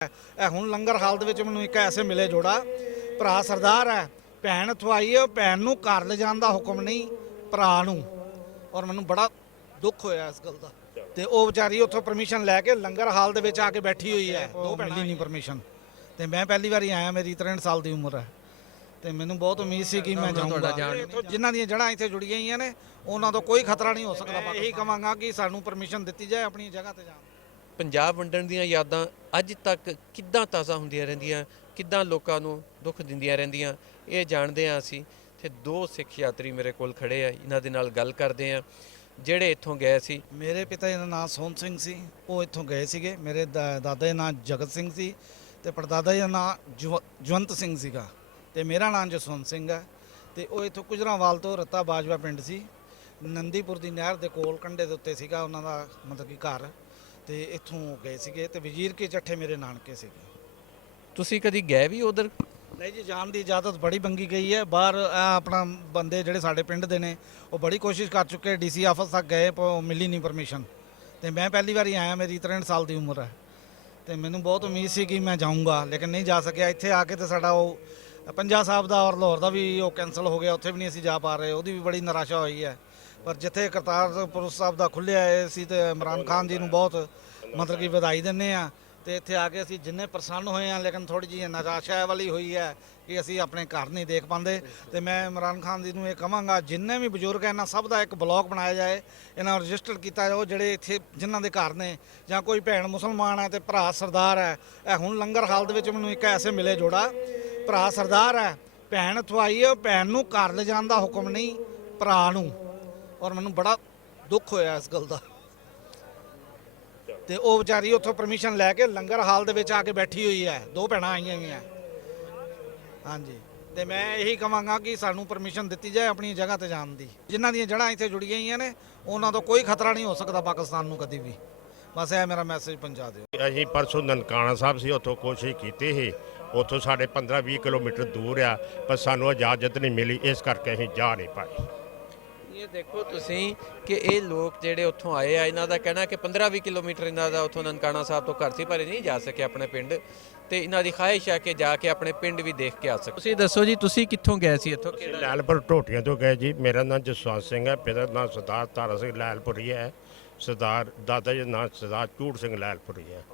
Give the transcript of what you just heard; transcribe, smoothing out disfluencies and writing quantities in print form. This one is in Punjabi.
ਇਹ ਹੁਣ ਲੰਗਰ ਹਾਲ ਦੇ ਵਿੱਚ ਮੈਨੂੰ ਇੱਕ ਐਸੇ ਮਿਲੇ ਜੋੜਾ ਭਰਾ ਸਰਦਾਰ ਹੈ, ਭੈਣ ਇੱਥੋਂ ਆਈ ਹੈ, ਭੈਣ ਨੂੰ ਘਰ ਲਿਜਾਣ ਦਾ ਹੁਕਮ ਨਹੀਂ ਭਰਾ ਨੂੰ। ਔਰ ਮੈਨੂੰ ਬੜਾ ਦੁੱਖ ਹੋਇਆ ਇਸ ਗੱਲ ਦਾ। ਤੇ ਉਹ ਵਿਚਾਰੀ ਉੱਥੋਂ ਪਰਮਿਸ਼ਨ ਲੈ ਕੇ ਲੰਗਰ ਹਾਲ ਦੇ ਵਿੱਚ ਆ ਕੇ ਬੈਠੀ ਹੋਈ ਹੈ, ਉਹ ਮਿਲੀ ਨਹੀਂ ਪਰਮਿਸ਼ਨ। ਤੇ ਮੈਂ ਪਹਿਲੀ ਵਾਰੀ ਆਇਆ, ਮੇਰੀ 63 ਸਾਲ ਦੀ ਉਮਰ ਹੈ ਤੇ ਮੈਨੂੰ ਬਹੁਤ ਉਮੀਦ ਸੀ ਕਿ ਮੈਂ ਜਾਊਂਗਾ। ਜਿਨ੍ਹਾਂ ਦੀਆਂ ਜੜ੍ਹਾਂ ਇੱਥੇ ਜੁੜੀਆਂ ਹੋਈਆਂ ਨੇ ਉਹਨਾਂ ਤੋਂ ਕੋਈ ਖਤਰਾ ਨਹੀਂ ਹੋ ਸਕਦਾ। ਮੈਂ ਇਹੀ ਕਹਾਂਗਾ ਕਿ ਸਾਨੂੰ ਪਰਮਿਸ਼ਨ ਦਿੱਤੀ ਜਾਏ ਆਪਣੀ ਜਗ੍ਹਾ ਤੇ ਜਾਣ। ਪੰਜਾਬ ਵੰਡਣ ਦੀਆਂ ਯਾਦਾਂ ਅੱਜ ਤੱਕ ਕਿੱਦਾਂ ਤਾਜ਼ਾ ਹੁੰਦੀਆਂ ਰਹਿੰਦੀਆਂ, ਕਿੱਦਾਂ ਲੋਕਾਂ ਨੂੰ ਦੁੱਖ ਦਿੰਦੀਆਂ ਰਹਿੰਦੀਆਂ, ਇਹ ਜਾਣਦੇ ਹਾਂ ਅਸੀਂ। ਤੇ ਦੋ ਸਿੱਖ ਯਾਤਰੀ ਮੇਰੇ ਕੋਲ ਖੜੇ ਆ, ਇਹਨਾਂ ਦੇ ਨਾਲ ਗੱਲ ਕਰਦੇ ਆ ਜਿਹੜੇ ਇੱਥੋਂ ਗਏ ਸੀ। ਮੇਰੇ ਪਿਤਾ ਜੀ ਦਾ ਨਾਮ ਸੋਹਣ ਸਿੰਘ ਸੀ, ਉਹ ਇੱਥੋਂ ਗਏ ਸੀਗੇ। ਮੇਰੇ ਦਾਦਾ ਦਾ ਨਾਮ ਜਗਤ ਸਿੰਘ ਸੀ ਤੇ ਪੜਦਾਦਾ ਜੀ ਦਾ ਨਾਮ ਜਵੰਤ ਸਿੰਘ ਸੀਗਾ ਤੇ ਮੇਰਾ ਨਾਮ ਜਸਵੰਤ ਸਿੰਘ ਹੈ। ਤੇ ਉਹ ਇੱਥੋਂ ਗੁਜਰਾਂਵਾਲ ਤੋਂ ਰੱਤਾ ਬਾਜਵਾ ਪਿੰਡ ਸੀ, ਨੰਦੀਪੁਰ ਦੀ ਨਹਿਰ ਦੇ ਕੋਲ ਕੰਢੇ ਦੇ ਉੱਤੇ ਸੀਗਾ ਉਹਨਾਂ ਦਾ ਮਤਲਬ ਕਿ ਘਰ। ਤੇ ਇੱਥੋਂ ਗਏ ਸੀਗੇ ਤੇ ਵਜ਼ੀਰ ਕੇ ਚੱਠੇ ਮੇਰੇ ਨਾਨਕੇ ਸੀਗੇ। ਤੁਸੀਂ ਕਦੀ ਗਏ ਵੀ ਉਧਰ? ਨਹੀਂ ਜੀ, ਜਾਣ ਦੀ ਇਜਾਜ਼ਤ ਬੜੀ ਮੰਗੀ ਗਈ ਹੈ ਬਾਹਰ। ਆਪਣਾ ਬੰਦੇ ਜਿਹੜੇ ਸਾਡੇ ਪਿੰਡ ਦੇ ਨੇ ਉਹ ਬੜੀ ਕੋਸ਼ਿਸ਼ ਕਰ ਚੁੱਕੇ, ਡੀਸੀ ਆਫਿਸ ਤੱਕ ਗਏ ਪਰ ਮਿਲੀ ਨਹੀਂ ਪਰਮਿਸ਼ਨ। ਤੇ ਮੈਂ ਪਹਿਲੀ ਵਾਰੀ ਆਇਆ, ਮੇਰੀ 63 ਸਾਲ ਦੀ ਉਮਰ ਹੈ ਤੇ ਮੈਨੂੰ ਬਹੁਤ ਉਮੀਦ ਸੀ ਕਿ ਮੈਂ ਜਾਊਂਗਾ, ਲੇਕਿਨ ਨਹੀਂ ਜਾ ਸਕਿਆ। ਇੱਥੇ ਆ ਕੇ ਤੇ ਸਾਡਾ ਉਹ ਪੰਜਾ ਸਾਹਿਬ ਦਾ ਔਰ ਲਾਹੌਰ ਦਾ ਵੀ ਉਹ ਕੈਂਸਲ ਹੋ ਗਿਆ, ਉੱਥੇ ਵੀ ਨਹੀਂ ਅਸੀਂ ਜਾ ਪਾ ਰਹੇ, ਉਹਦੀ ਵੀ ਬੜੀ ਨਿਰਾਸ਼ਾ ਹੋਈ ਹੈ। ਪਰ ਜਿੱਥੇ ਕਰਤਾਰਪੁਰ ਸਾਹਿਬ ਦਾ ਖੁੱਲ੍ਹਿਆ ਹੈ, ਅਸੀਂ ਤੇ ਇਮਰਾਨ ਖਾਨ ਜੀ ਨੂੰ ਬਹੁਤ ਮਤਲਬ ਕਿ ਵਧਾਈ ਦਿੰਦੇ ਹਾਂ। ਤੇ ਇੱਥੇ ਆ ਕੇ ਅਸੀਂ ਜਿੰਨੇ ਪ੍ਰਸੰਨ ਹੋਏ ਹਾਂ, ਲੇਕਿਨ ਥੋੜ੍ਹੀ ਜਿਹੀ ਨਿਰਾਸ਼ਾ ਵਾਲੀ ਹੋਈ ਹੈ ਕਿ ਅਸੀਂ ਆਪਣੇ ਘਰ ਨਹੀਂ ਦੇਖ ਪਾਉਂਦੇ। ਤੇ ਮੈਂ ਇਮਰਾਨ ਖਾਨ ਜੀ ਨੂੰ ਇਹ ਕਹਾਂਗਾ, ਜਿੰਨੇ ਵੀ ਬਜ਼ੁਰਗ ਇਹਨਾਂ ਸਭ ਦਾ ਇੱਕ ਬਲੌਗ ਬਣਾਇਆ ਜਾਏ, ਇਹਨਾਂ ਨੂੰ ਰਜਿਸਟਰ ਕੀਤਾ ਜਾਓ ਜਿਹੜੇ ਇੱਥੇ ਜਿਨ੍ਹਾਂ ਦੇ ਘਰ ਨੇ, ਜਾਂ ਕੋਈ ਭੈਣ ਮੁਸਲਮਾਨ ਹੈ ਤੇ ਭਰਾ ਸਰਦਾਰ ਹੈ। ਇਹ ਹੁਣ ਲੰਗਰ ਹਾਲ ਦੇ ਵਿੱਚ ਮੈਨੂੰ ਇੱਕ ਐਸੇ ਮਿਲੇ ਜੋੜਾ ਭਰਾ ਸਰਦਾਰ ਹੈ, ਭੈਣ ਇੱਥੋਂ ਆਈ ਹੈ, ਭੈਣ ਨੂੰ ਘਰ ਲਿਜਾਣ ਦਾ ਹੁਕਮ ਨਹੀਂ ਭਰਾ ਨੂੰ। ਔਰ ਮੈਨੂੰ ਬੜਾ ਦੁੱਖ ਹੋਇਆ ਇਸ ਗੱਲ ਦਾ। ਤੇ ਉਹ ਵਿਚਾਰੀ ਉੱਥੋਂ ਪਰਮਿਸ਼ਨ ਲੈ ਕੇ ਲੰਗਰ ਹਾਲ ਦੇ ਵਿੱਚ ਆ ਕੇ ਬੈਠੀ ਹੋਈ ਹੈ, ਦੋ ਭੈਣਾਂ ਆਈਆਂ ਹੋਈਆਂ। ਹਾਂਜੀ, ਤੇ ਮੈਂ ਇਹੀ ਕਹਾਂਗਾ ਕਿ ਸਾਨੂੰ ਪਰਮਿਸ਼ਨ ਦਿੱਤੀ ਜਾਏ ਆਪਣੀ ਜਗ੍ਹਾ ਤੇ ਜਾਣ ਦੀ। ਜਿਨ੍ਹਾਂ ਦੀਆਂ ਜੜ੍ਹਾਂ ਇੱਥੇ ਜੁੜੀਆਂ ਹੋਈਆਂ ਨੇ ਉਹਨਾਂ ਤੋਂ ਕੋਈ ਖਤਰਾ ਨਹੀਂ ਹੋ ਸਕਦਾ ਪਾਕਿਸਤਾਨ ਨੂੰ ਕਦੀ ਵੀ। ਬਸ ਇਹ ਮੇਰਾ ਮੈਸੇਜ ਪਹੁੰਚਾ ਦਿਓ। ਅਸੀਂ ਪਰਸੋਂ ਨਨਕਾਣਾ ਸਾਹਿਬ ਸੀ, ਉੱਥੋਂ ਕੋਸ਼ਿਸ਼ ਕੀਤੀ ਸੀ, ਉੱਥੋਂ ਸਾਡੇ 15-20 ਕਿਲੋਮੀਟਰ ਦੂਰ ਆ, ਪਰ ਸਾਨੂੰ ਇਜਾਜ਼ਤ ਨਹੀਂ ਮਿਲੀ, ਇਸ ਕਰਕੇ ਅਸੀਂ ਜਾ ਨਹੀਂ ਪਾਏ। ਇਹ ਦੇਖੋ ਤੁਸੀਂ ਕਿ ਇਹ ਲੋਕ ਜਿਹੜੇ ਉੱਥੋਂ ਆਏ ਆ, ਇਹਨਾਂ ਦਾ ਕਹਿਣਾ ਕਿ 15-20 ਕਿਲੋਮੀਟਰ ਇਹਨਾਂ ਦਾ ਉੱਥੋਂ ਨਨਕਾਣਾ ਸਾਹਿਬ ਤੋਂ ਘਰ ਸੀ, ਪਰ ਇਹ ਨਹੀਂ ਜਾ ਸਕੇ ਆਪਣੇ ਪਿੰਡ। ਤੇ ਇਹਨਾਂ ਦੀ ਖਾਹਿਸ਼ ਹੈ ਕਿ ਜਾ ਕੇ ਆਪਣੇ ਪਿੰਡ ਵੀ ਦੇਖ ਕੇ ਆ ਸਕੇ। ਤੁਸੀਂ ਦੱਸੋ ਜੀ, ਤੁਸੀਂ ਕਿੱਥੋਂ ਗਏ ਸੀ? ਇੱਥੋਂ ਲੈਲਪੁਰ ਢੋਟੀਆਂ ਤੋਂ ਗਏ ਜੀ। ਮੇਰਾ ਨਾਮ ਜਸਵੰਤ ਸਿੰਘ ਹੈ, ਪਿਤਾ ਦਾ ਨਾਮ ਸਰਦਾਰ ਤਾਰਾ ਸਿੰਘ ਲੈਲਪੁਰੀ ਹੈ, ਸਰਦਾਰ ਦਾਦਾ ਜੀ ਦਾ ਨਾਮ ਸਰਦਾਰ ਚੂੜ ਸਿੰਘ ਲੈਲਪੁਰੀ ਹੈ।